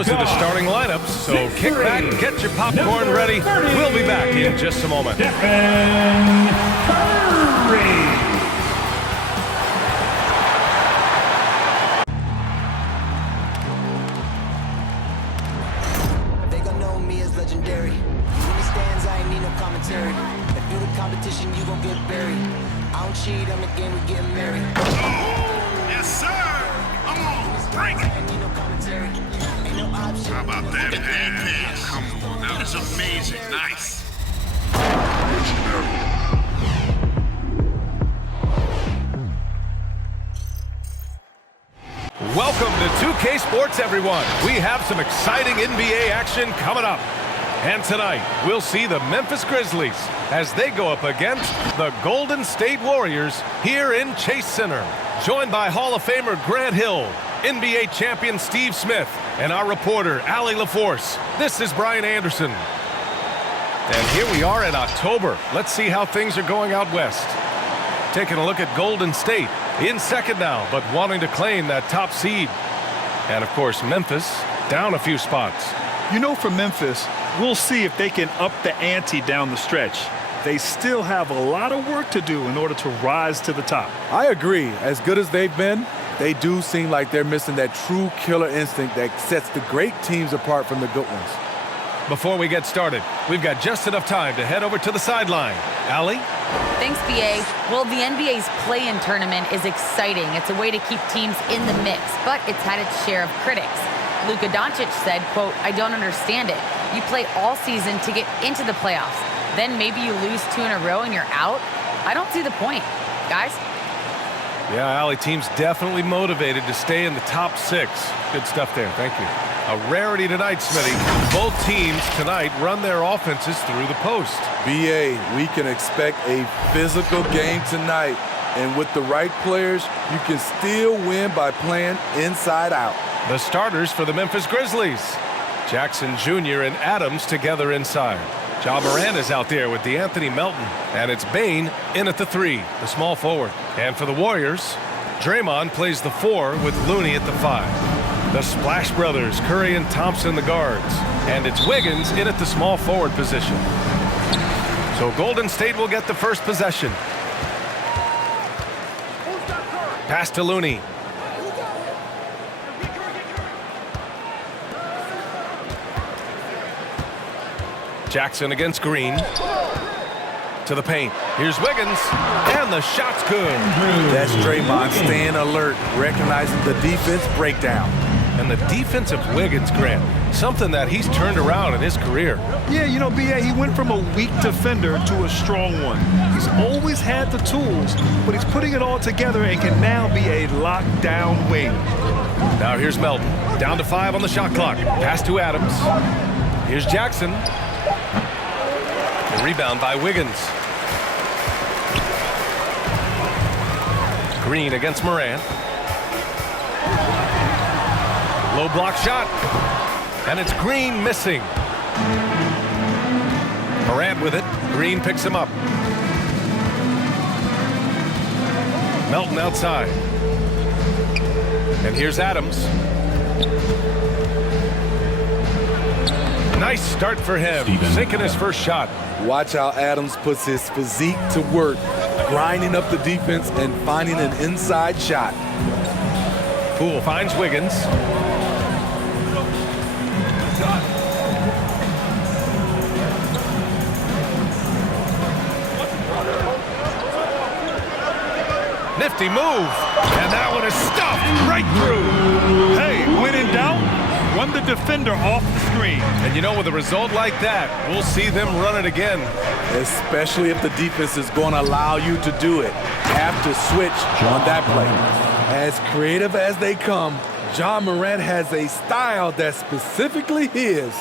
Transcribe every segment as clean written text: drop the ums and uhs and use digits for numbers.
those are the starting lineups, so kick back, get your popcorn ready. We'll be back in just a moment. They gon' know me as legendary. In the stands, I ain't need no commentary. If you the competition, you gon' get buried. I don't cheat on the game, we getting married. Yes, sir. Come on, break it. How about that pass? Come on, that is amazing. Nice. Welcome to 2K Sports, everyone. We have some exciting NBA action coming up. And tonight, we'll see the Memphis Grizzlies as they go up against the Golden State Warriors here in Chase Center. Joined by Hall of Famer Grant Hill, NBA champion Steve Smith, and our reporter, Allie LaForce. This is Brian Anderson. And here we are in October. Let's see how things are going out west. Taking a look at Golden State, in second now, but wanting to claim that top seed. And, of course, Memphis down a few spots. You know, for Memphis, we'll see if they can up the ante down the stretch. They still have a lot of work to do in order to rise to the top. I agree. As good as they've been, they do seem like they're missing that true killer instinct that sets the great teams apart from the good ones. Before we get started, we've got just enough time to head over to the sideline. Allie? Thanks, BA. Well, the NBA's play-in tournament is exciting. It's a way to keep teams in the mix, but it's had its share of critics. Luka Doncic said, quote, "I don't understand it. You play all season to get into the playoffs. Then maybe you lose 2 in a row and you're out? I don't see the point." Guys? Yeah, Allie, team's definitely motivated to stay in the top 6. Good stuff there. Thank you. A rarity tonight, Smitty. Both teams tonight run their offenses through the post. BA, we can expect a physical game tonight. And with the right players, you can still win by playing inside out. The starters for the Memphis Grizzlies. Jackson Jr. and Adams together inside. Ja Morant is out there with DeAnthony Melton. And it's Bane in at the 3, the small forward. And for the Warriors, Draymond plays the 4 with Looney at the 5. The Splash Brothers, Curry and Thompson, the guards. And it's Wiggins in at the small forward position. So Golden State will get the first possession. Pass to Looney. Jackson against Green. To the paint. Here's Wiggins. And the shot's good. That's Draymond staying alert, recognizing the defense breakdown. And the defense of Wiggins, Grant, something that he's turned around in his career. Yeah, you know, BA, he went from a weak defender to a strong one. He's always had the tools, but he's putting it all together and can now be a lockdown wing. Now here's Melton. Down to 5 on the shot clock. Pass to Adams. Here's Jackson. The rebound by Wiggins. Green against Morant. Low block shot. And it's Green missing. Morant with it. Green picks him up. Melton outside. And here's Adams. Nice start for him. Sinking his first shot. Watch how Adams puts his physique to work, grinding up the defense and finding an inside shot. Poole finds Wiggins. Nifty move. And that one is stuffed right through. Hey, when in doubt, run the defender off the screen. And you know, with a result like that, we'll see them run it again. Especially if the defense is going to allow you to do it. Have to switch on that play. As creative as they come, Ja Morant has a style that's specifically his.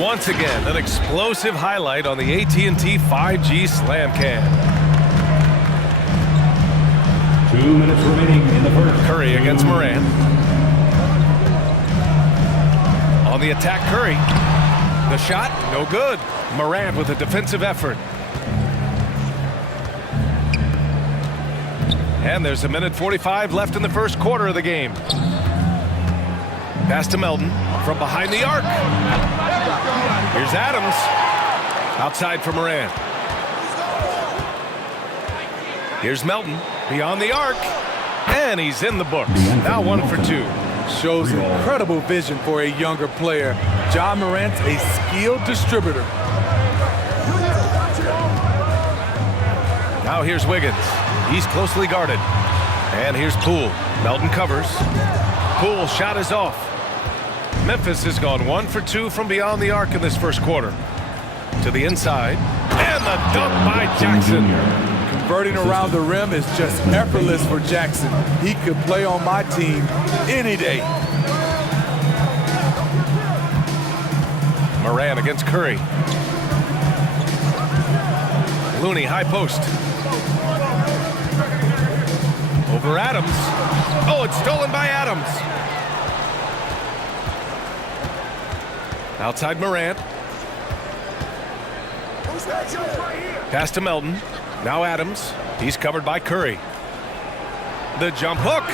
Once again, an explosive highlight on the AT&T 5G Slam Cam. 2 minutes remaining in the first. Curry against Morant. On the attack, Curry. The shot, no good. Morant with a defensive effort. And there's a minute 45 left in the first quarter of the game. Pass to Melton from behind the arc. Here's Adams. Outside for Moran. Here's Melton beyond the arc. And he's in the books. Now 1 for 2. Shows incredible vision for a younger player. Ja Morant's a skilled distributor. Now here's Wiggins. He's closely guarded. And here's Poole. Melton covers. Poole shot is off. Memphis has gone 1 for 2 from beyond the arc in this first quarter. To the inside. And the dunk by Jackson. Converting around the rim is just effortless for Jackson. He could play on my team any day. Moran against Curry. Looney high post. Over Adams. Oh, it's stolen by Adams. Outside Morant. Pass to Melton. Now Adams. He's covered by Curry. The jump hook.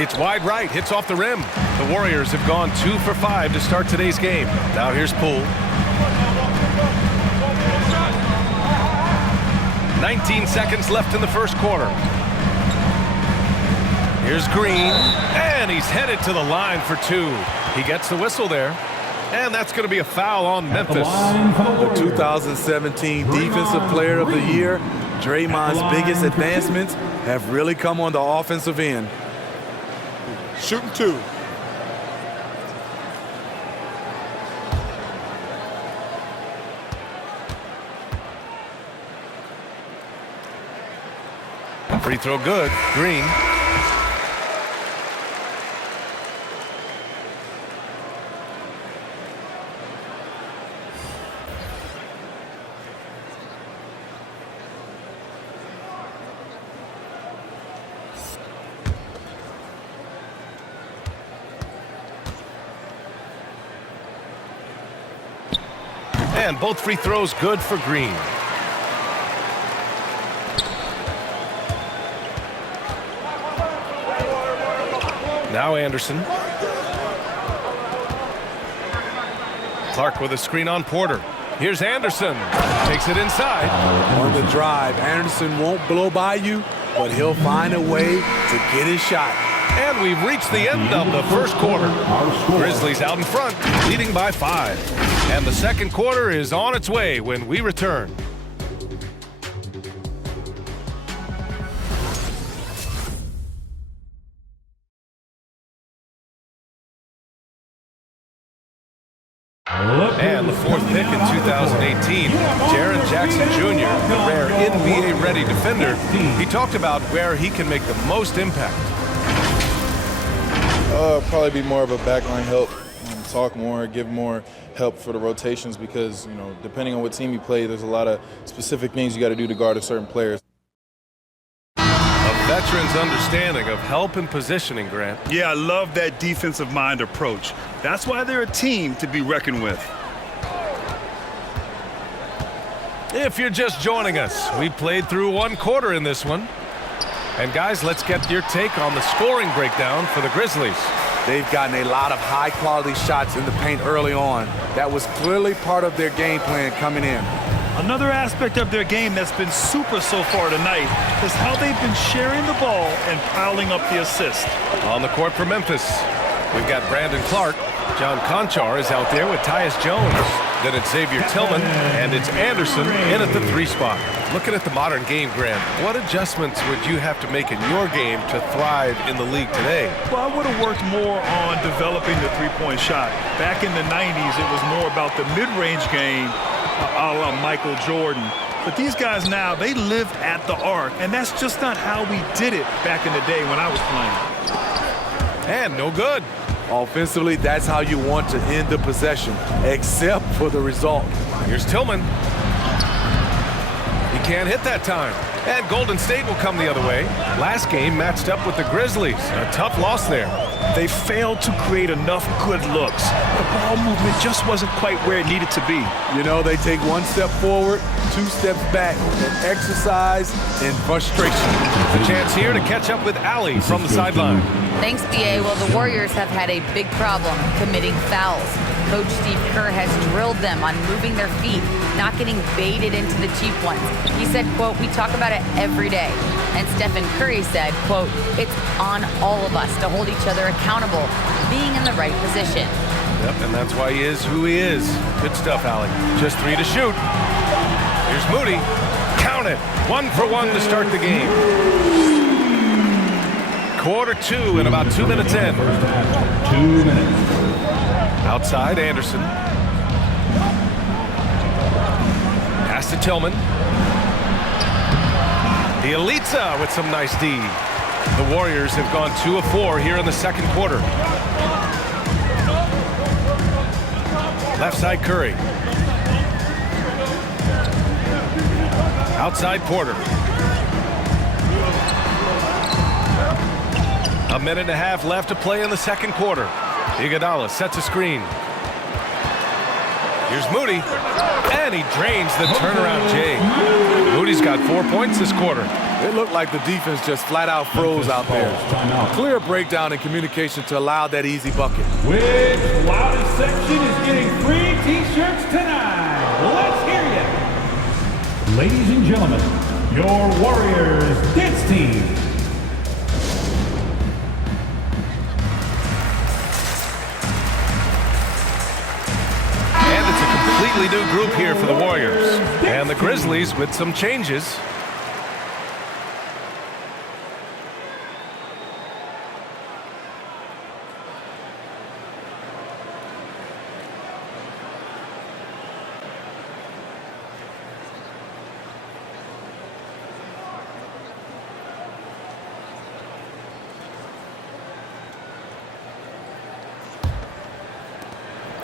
It's wide right. Hits off the rim. The Warriors have gone 2 for 5 to start today's game. Now here's Poole. 19 seconds left in the first quarter. Here's Green. And he's headed to the line for 2. He gets the whistle there. And that's going to be a foul on Memphis. The 2017 Defensive Player of the Year, Draymond's biggest advancements have really come on the offensive end. Shooting 2. Free throw good. Green. And both free throws good for Green. Now Anderson. Clark with a screen on Porter. Here's Anderson. Takes it inside. On the drive, Anderson won't blow by you, but he'll find a way to get his shot. And we've reached the end of the first quarter. Grizzlies out in front, leading by 5. And the second quarter is on its way when we return. And the 4th pick in 2018, Jaren Jackson Jr., the rare NBA-ready defender, he talked about where he can make the most impact. Probably be more of a backline help, talk more, give more help for the rotations because, you know, depending on what team you play, there's a lot of specific things you got to do to guard a certain player. A veteran's understanding of help and positioning, Grant. Yeah, I love that defensive mind approach. That's why they're a team to be reckoned with. If you're just joining us, we played through 1 quarter in this one. And guys, let's get your take on the scoring breakdown for the Grizzlies. They've gotten a lot of high-quality shots in the paint early on. That was clearly part of their game plan coming in. Another aspect of their game that's been super so far tonight is how they've been sharing the ball and piling up the assists. On the court for Memphis, we've got Brandon Clark. John Conchar is out there with Tyus Jones. Then it's Xavier Tillman, and it's Anderson in at the 3 spot. Looking at the modern game, Grant, what adjustments would you have to make in your game to thrive in the league today? Well, I would have worked more on developing the three-point shot. Back in the 90s, it was more about the mid-range game, a la Michael Jordan. But these guys now, they live at the arc, and that's just not how we did it back in the day when I was playing. And no good. Offensively, that's how you want to end the possession, except for the result. Here's Tillman. He can't hit that time. And Golden State will come the other way. Last game matched up with the Grizzlies. A tough loss there. They failed to create enough good looks. The ball movement just wasn't quite where it needed to be. You know, they take one step forward, 2 steps back, and exercise in frustration. A chance here to catch up with Allie from the sideline. Thanks, BA. Well, the Warriors have had a big problem committing fouls. Coach Steve Kerr has drilled them on moving their feet, not getting baited into the cheap ones. He said, quote, "We talk about it every day." And Stephen Curry said, quote, "It's on all of us to hold each other accountable, being in the right position." Yep, and that's why he is who he is. Good stuff, Allie. Just 3 to shoot. Here's Moody. Count it. 1 for 1 to start the game. Quarter 2 and about 2 minutes in. 2 minutes. Outside, Anderson. Pass to Tillman. Bielitsa with some nice D. The Warriors have gone 2 of 4 here in the second quarter. Left side, Curry. Outside, Porter. A minute and a half left to play in the second quarter. Iguodala sets a screen. Here's Moody, and he drains the turnaround J. Moody's got 4 points this quarter. It looked like the defense just flat out froze out there. Clear breakdown in communication to allow that easy bucket. Which loudest section is getting free t-shirts tonight? Let's hear you. Ladies and gentlemen, your Warriors dance team. Completely new group here for the Warriors. And the Grizzlies with some changes.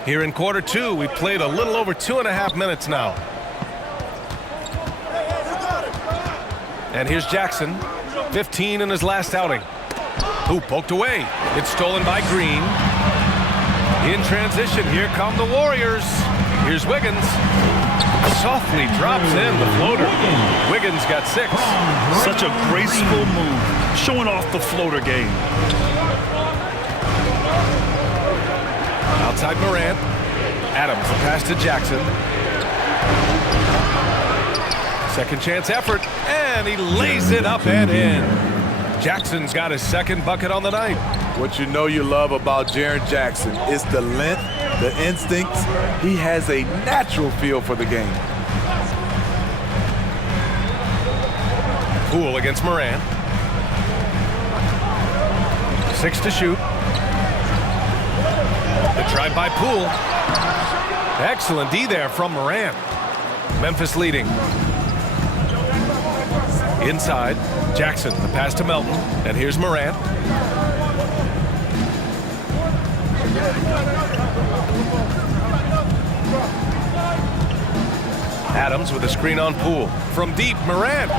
Here in quarter 2, we played a little over 2.5 minutes now. And here's Jackson, 15 in his last outing. Ooh, poked away. It's stolen by Green. In transition, here come the Warriors. Here's Wiggins. Softly drops in the floater. Wiggins got 6. Such a graceful move, showing off the floater game. Outside Morant. Adams, the pass to Jackson. Second chance effort, and he lays it up and in. Jackson's got his second bucket on the night. What you know you love about Jaren Jackson is the length, the instincts. He has a natural feel for the game. Poole against Morant. 6 to shoot. The drive by Poole. Excellent D there from Morant. Memphis leading. Inside, Jackson, the pass to Melton. And here's Morant. Adams with a screen on Poole. From deep, Morant.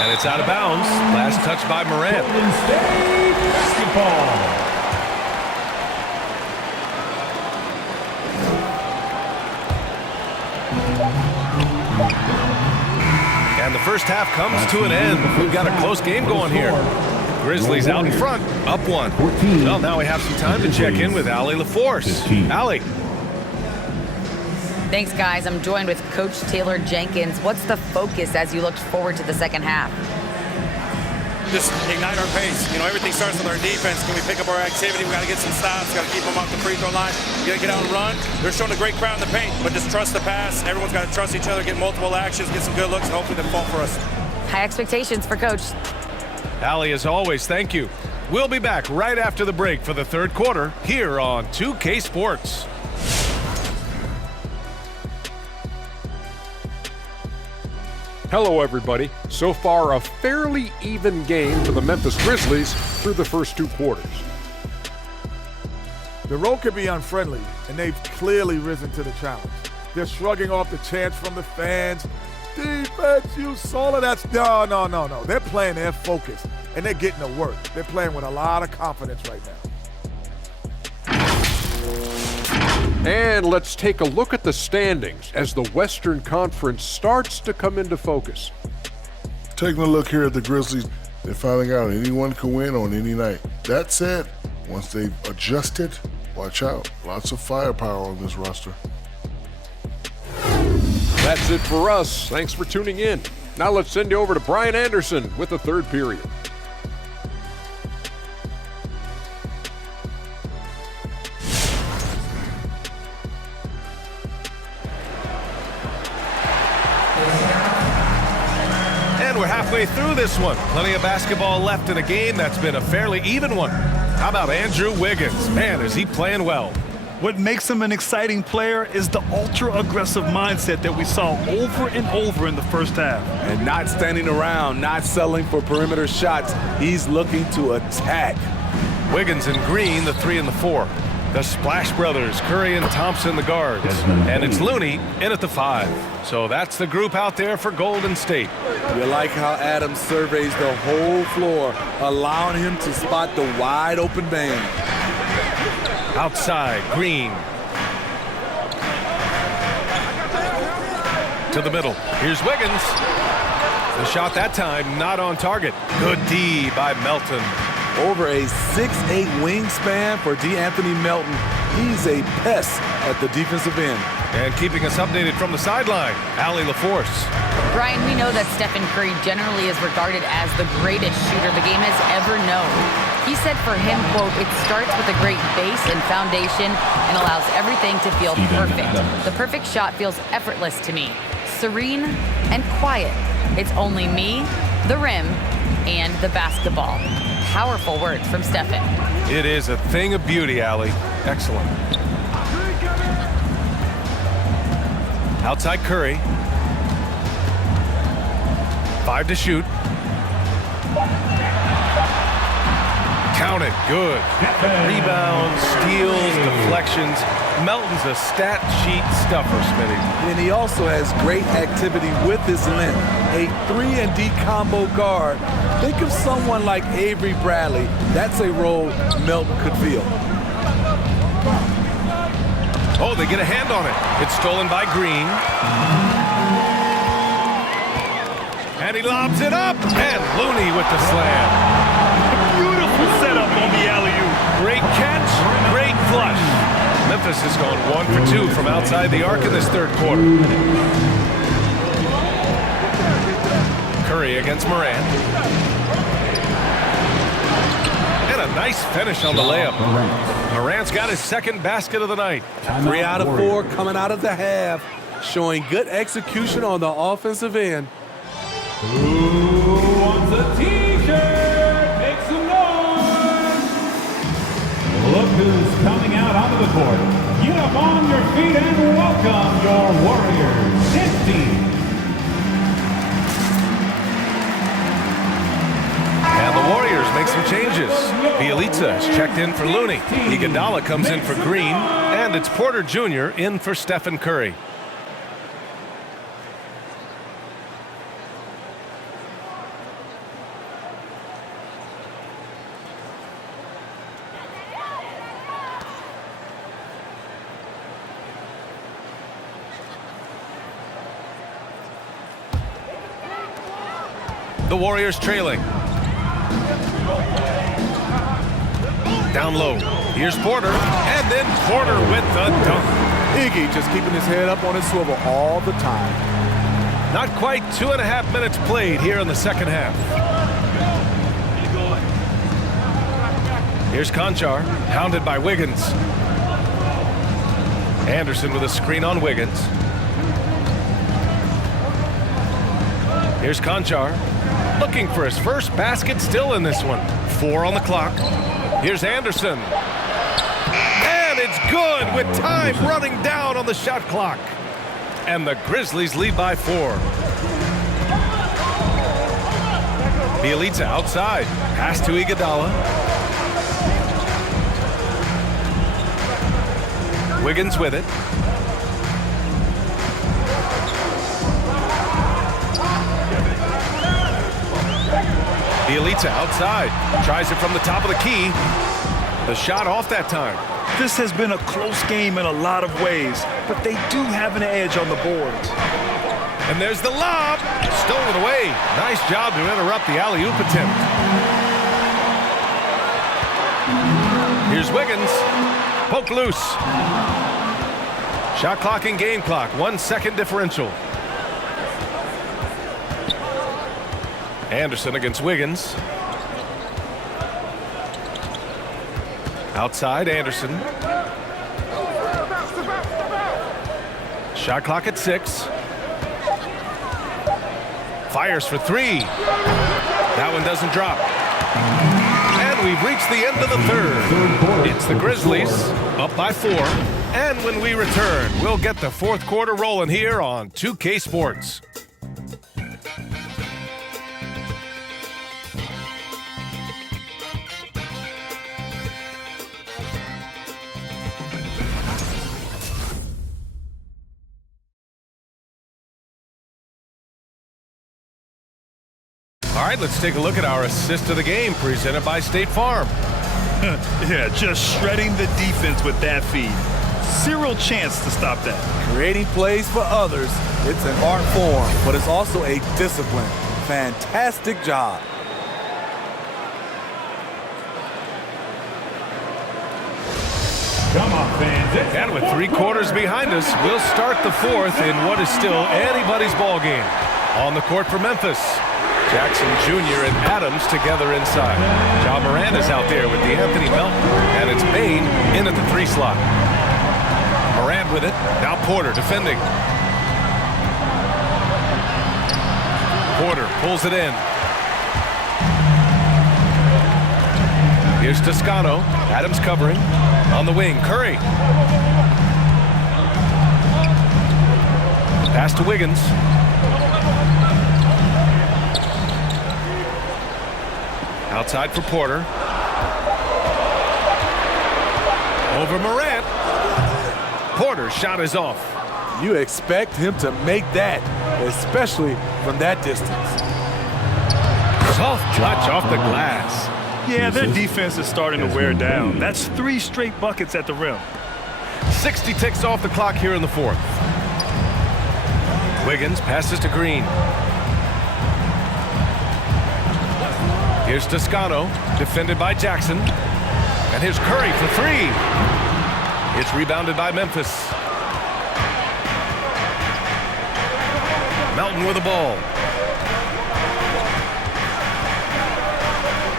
And it's out of bounds. Last touch by Morant. Golden State basketball. And the first half comes to an end. We've got a close game going here. Grizzlies out in front, up 1. Well, now we have some time to check in with Allie LaForce. Allie. Thanks, guys. I'm joined with Coach Taylor Jenkins. What's the focus as you look forward to the second half? Just ignite our pace. You know, everything starts with our defense. Can we pick up our activity? We got to get some stops. Got to keep them off the free throw line. We got to get out and run. They're showing a great crowd in the paint, but just trust the pass. Everyone's got to trust each other, get multiple actions, get some good looks, and hopefully they fall for us. High expectations for Coach. Allie, as always, thank you. We'll be back right after the break for the third quarter here on 2K Sports. Hello, everybody. So far, a fairly even game for the Memphis Grizzlies through the first 2 quarters. The road can be unfriendly, and they've clearly risen to the challenge. They're shrugging off the chants from the fans. defense, you saw it. That's no. They're playing their focus, and they're getting to work. They're playing with a lot of confidence right now. And let's take a look at the standings as the Western Conference starts to come into focus. Taking a look here at the Grizzlies, they're finding out anyone can win on any night. That said, once they've adjusted, watch out. Lots of firepower on this roster. That's it for us. Thanks for tuning in. Now let's send you over to Brian Anderson with the third period. And we're halfway through this one. Plenty of basketball left in a game that's been a fairly even one. How about Andrew Wiggins? Man, is he playing well. What makes him an exciting player is the ultra-aggressive mindset that we saw over and over in the first half. And not standing around, not settling for perimeter shots. He's looking to attack. Wiggins and Green, the 3 and the 4. The Splash Brothers, Curry and Thompson, the guards. And it's Looney in at the 5. So that's the group out there for Golden State. You like how Adams surveys the whole floor, allowing him to spot the wide open man. Outside, Green. To the middle. Here's Wiggins. The shot that time not on target. Good D by Melton. Over a 6'8" wingspan for D'Anthony Melton. He's a pest at the defensive end. And keeping us updated from the sideline, Allie LaForce. Brian, we know that Stephen Curry generally is regarded as the greatest shooter the game has ever known. He said for him, quote, it starts with a great base and foundation and allows everything to feel perfect. The perfect shot feels effortless to me, serene and quiet. It's only me, the rim, and the basketball. Powerful words from Stephen. It is a thing of beauty, Allie. Excellent. Outside Curry. 5 to shoot. Count it. Good. Rebounds, steals, deflections. Melton's a stat sheet stuffer, Smitty. And he also has great activity with his length. A 3-and-D combo guard. Think of someone like Avery Bradley. That's a role Melton could fill. Oh, they get a hand on it. It's stolen by Green. And he lobs it up. And Looney with the slam. Beautiful setup on the alley-oop. Great catch, great flush. Memphis has gone 1 for 2 from outside the arc in this third quarter. Curry against Morant. And a nice finish on the layup. Morant's got his second basket of the night. 3 out of 4 coming out of the half, showing good execution on the offensive end. Who wants a t-shirt? Make some noise. Look who's coming out onto the court. Get up on your feet and welcome your Warriors. This team. And the Warriors make some changes. Bielitsa has checked in for Looney. Iguodala comes in for Green. And it's Porter Jr. in for Stephen Curry. The Warriors trailing. Down low. Here's Porter. And then Porter with the dunk. Iggy just keeping his head up on his swivel all the time. Not quite 2.5 minutes played here in the second half. Here's Conchar, hounded by Wiggins. Anderson with a screen on Wiggins. Here's Conchar, looking for his first basket, still in this one. 4 on the clock. Here's Anderson. And it's good with time running down on the shot clock. And the Grizzlies lead by 4. Bielitsa outside. Pass to Iguodala. Wiggins with it. Bielitsa outside. Tries it from the top of the key. The shot off that time. This has been a close game in a lot of ways, but they do have an edge on the boards. And there's the lob. Stolen away. Nice job to interrupt the alley-oop attempt. Here's Wiggins. Poke loose. Shot clock and game clock. 1 second differential. Anderson against Wiggins. Outside, Anderson. Shot clock at 6. Fires for 3. That one doesn't drop. And we've reached the end of the third. It's the Grizzlies up by 4. And when we return, we'll get the fourth quarter rolling here on 2K Sports. All right, let's take a look at our assist of the game presented by State Farm. Yeah, just shredding the defense with that feed. Zero chance to stop that. Creating plays for others, it's an art form, but it's also a discipline. Fantastic job. Come on, fans. And with 3 quarters behind us, we'll start the fourth in what is still anybody's ball game. On the court for Memphis, Jackson Jr. and Adams together inside. Ja Morant is out there with D'Anthony Melton, and it's Bain in at the 3 slot. Morant with it. Now Porter defending. Porter pulls it in. Here's Toscano. Adams covering. On the wing, Curry. Pass to Wiggins. Outside for Porter. Over Morant. Porter's shot is off. You expect him to make that, especially from that distance. Soft touch off the glass. Yeah, their defense is starting to wear down. That's 3 straight buckets at the rim. 60 ticks off the clock here in the fourth. Wiggins passes to Green. Here's Toscano, defended by Jackson. And here's Curry for 3. It's rebounded by Memphis. Melton with the ball.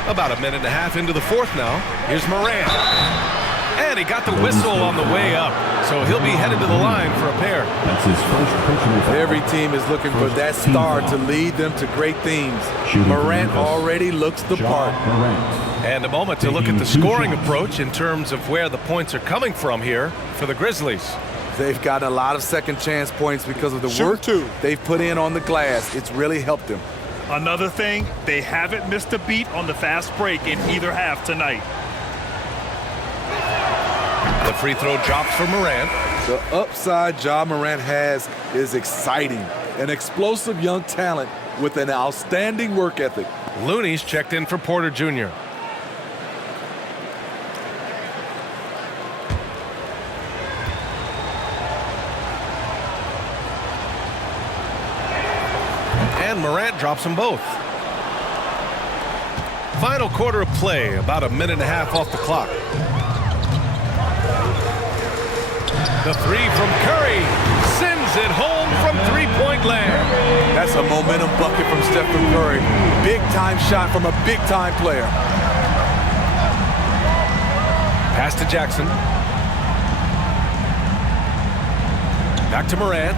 About a minute and a half into the fourth now. Here's Morant. And he got the whistle on the way up. So he'll be headed to the line for a pair. That's his first personal foul. Every team is looking for that star to lead them to great things. Morant already looks the part. And a moment to look at the scoring approach in terms of where the points are coming from here for the Grizzlies. They've gotten a lot of second chance points because of the work they've put in on the glass. It's really helped them. Another thing, they haven't missed a beat on the fast break in either half tonight. The free throw drops for Morant. The upside Ja Morant has is exciting. An explosive young talent with an outstanding work ethic. Looney's checked in for Porter Jr. And Morant drops them both. Final quarter of play, about a minute and a half off the clock. The 3 from Curry sends it home from 3-point land. That's a momentum bucket from Stephen Curry. Big-time shot from a big-time player. Pass to Jackson. Back to Morant.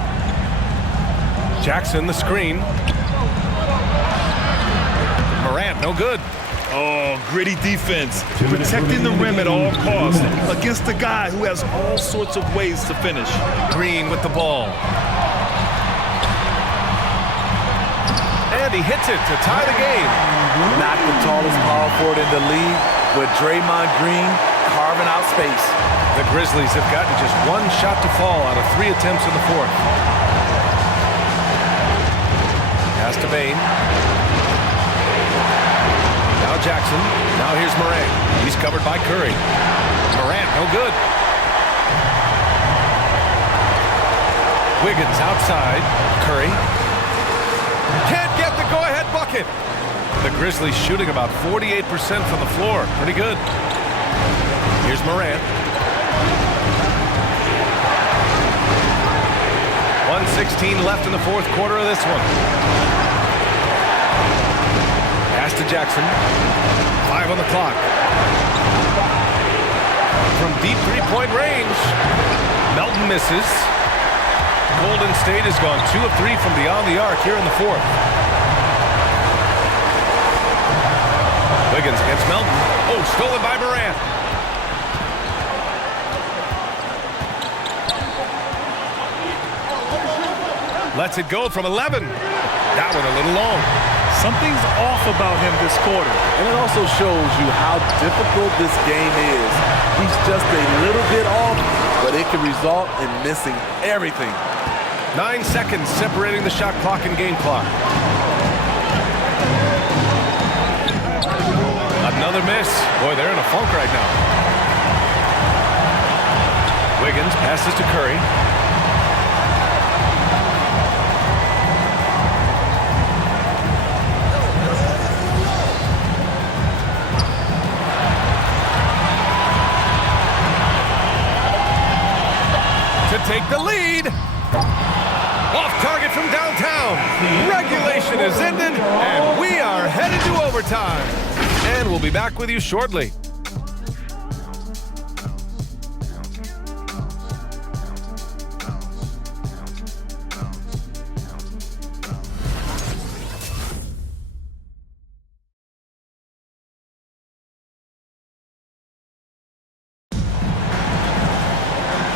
Jackson, the screen. Morant, no good. Oh, gritty defense. Protecting the rim at all costs against a guy who has all sorts of ways to finish. Green with the ball. And he hits it to tie the game. Not the tallest power forward in the league, but Draymond Green carving out space. The Grizzlies have gotten just 1 shot to fall out of 3 attempts in the fourth. Pass to Bain. Jackson. Now here's Morant. He's covered by Curry. Morant, no good. Wiggins outside. Curry. Can't get the go-ahead bucket. The Grizzlies shooting about 48% from the floor. Pretty good. Here's Morant. 1:16 left in the fourth quarter of this one. Pass to Jackson. 5 on the clock. From deep three-point range. Melton misses. Golden State has gone 2 of 3 from beyond the arc here in the fourth. Wiggins against Melton. Oh, stolen by Morant. Lets it go from 11. That one a little long. Something's off about him this quarter. And it also shows you how difficult this game is. He's just a little bit off, but it can result in missing everything. 9 seconds separating the shot clock and game clock. Another miss. Boy, they're in a funk right now. Wiggins passes to Curry. To take the lead. Off target from downtown. Regulation is ended, and we are headed to overtime. And we'll be back with you shortly.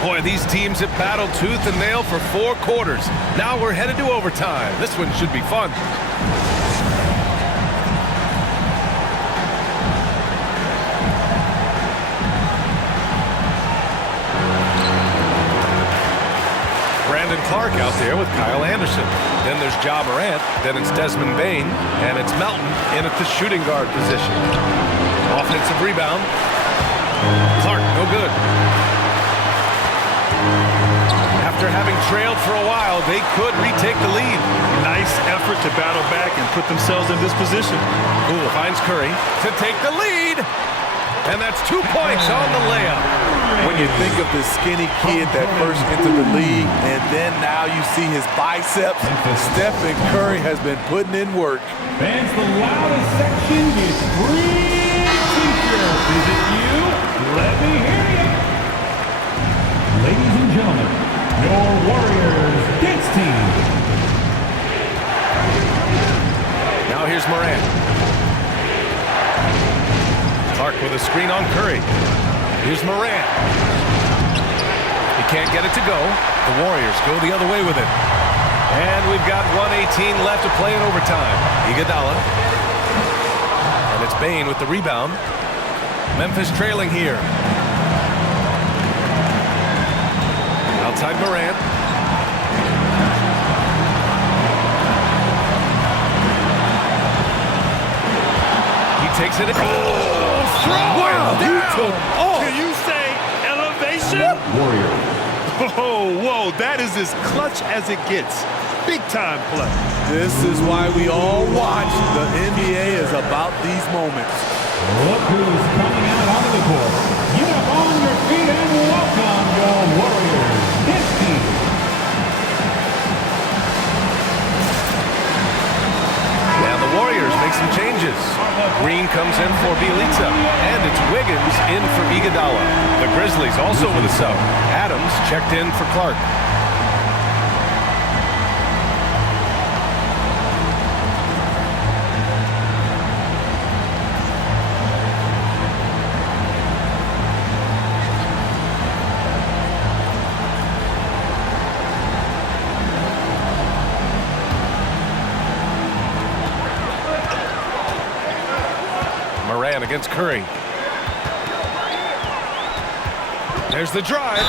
Boy, these teams have battled tooth and nail for 4 quarters. Now we're headed to overtime. This one should be fun. Brandon Clark out there with Kyle Anderson. Then there's Ja Morant. Then it's Desmond Bane. And it's Melton in at the shooting guard position. Offensive rebound. Clark, no good. After having trailed for a while, they could retake the lead. Nice effort to battle back and put themselves in this position. Ooh, finds Curry to take the lead. And that's 2 points on the layup. When you think of the skinny kid that first entered the league, and then now you see his biceps, Stephen Curry has been putting in work. Fans, the loudest section is green t-shirts. Is it you? Let me hear you. Ladies and gentlemen, your Warriors dance team. Now here's Morant. Clark with a screen on Curry. Here's Morant. He can't get it to go. The Warriors go the other way with it. And we've got 1:18 left to play in overtime. Iguodala. And it's Bane with the rebound. Memphis trailing here. Outside Morant. He takes it. Wow, can you say elevation? Warrior. Whoa, that is as clutch as it gets. Big time play. This is why we all watch. The NBA is about these moments. Look who's coming out onto the court. Get up on your feet and welcome your Warriors dance team. And the Warriors make some changes. Green comes in for Bielitsa, and it's Wiggins in for Iguodala. The Grizzlies also with a sub. Adams checked in for Clark. Against Curry. There's the drive,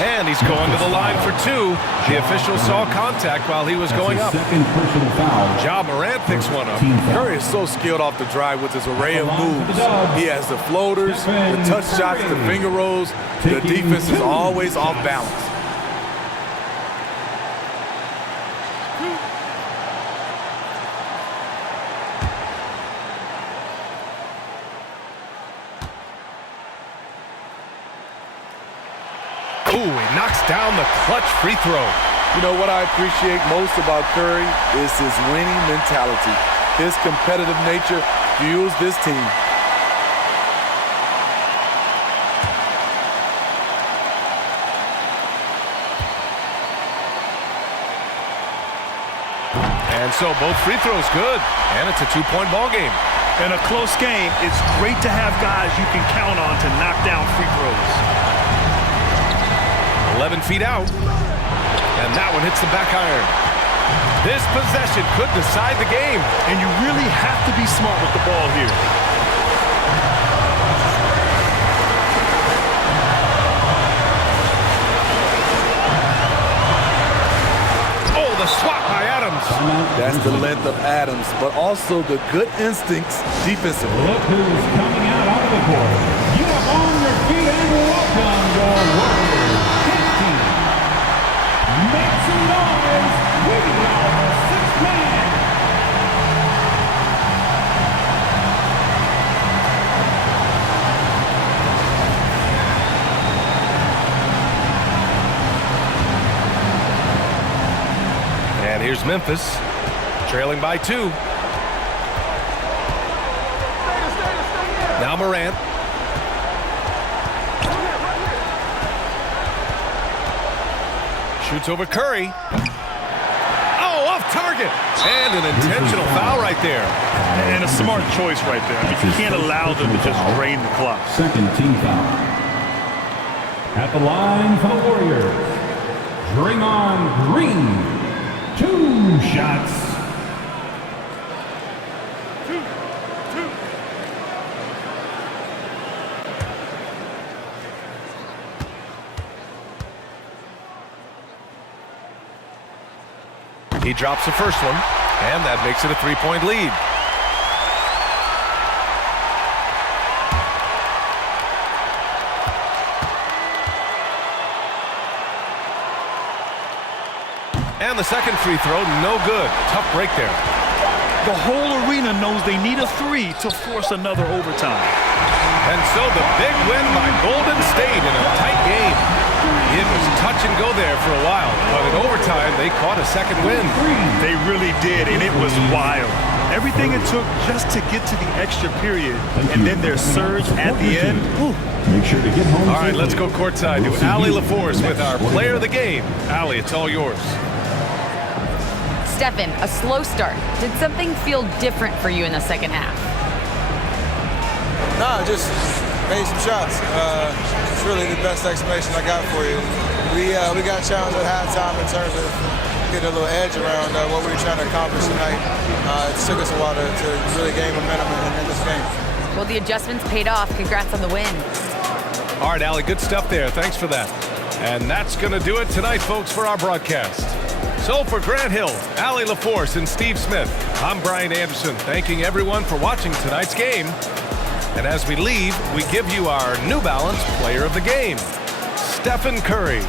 and he's going to the line for two. The official saw contact while he was going up. Second personal foul. Ja Morant picks one up. Curry is so skilled off the drive with his array of moves. He has the floaters, the touch shots, the finger rolls. The defense is always off balance. Ooh, he knocks down the clutch free throw. You know what I appreciate most about Curry is his winning mentality. His competitive nature fuels this team. And so both free throws good, and it's a two-point ball game. In a close game, it's great to have guys you can count on to knock down free throws. 11 feet out, and that one hits the back iron. This possession could decide the game. And you really have to be smart with the ball here. Oh, the swat by Adams. That's the length of Adams, but also the good instincts defensively. Look who's coming out onto the court. You are on your feet and welcome your Warriors. Make some noise. We are the sixth man. And here's Memphis, trailing by 2. Now Morant. Shoots over Curry. Oh, off target. And an intentional foul right there. And a smart choice right there. I mean, you can't allow them to just drain the clock. Second team foul. At the line for the Warriors, Draymond Green. 2 shots. He drops the first one, and that makes it a 3-point lead. And the second free throw, no good. Tough break there. The whole arena knows they need a 3 to force another overtime. And so the big win by Golden State in a tight game. It was touch and go there for a while, but in overtime, they caught a second win. They really did, and it was wild. Everything it took just to get to the extra period, and then their surge at the end. Make sure to get home. All right, let's go courtside to Allie LaForce with our player of the game. Allie, it's all yours. Stephen, a slow start. Did something feel different for you in the second half? Nah, just made some shots. It's really the best explanation I got for you. We got challenged at halftime in terms of getting a little edge around what we were trying to accomplish tonight. It took us a while to really gain momentum in this game. Well, the adjustments paid off. Congrats on the win. All right, Allie, good stuff there. Thanks for that. And that's going to do it tonight, folks, for our broadcast. So for Grant Hill, Allie LaForce, and Steve Smith, I'm Brian Anderson, thanking everyone for watching tonight's game. And as we leave, we give you our New Balance Player of the Game, Stephen Curry.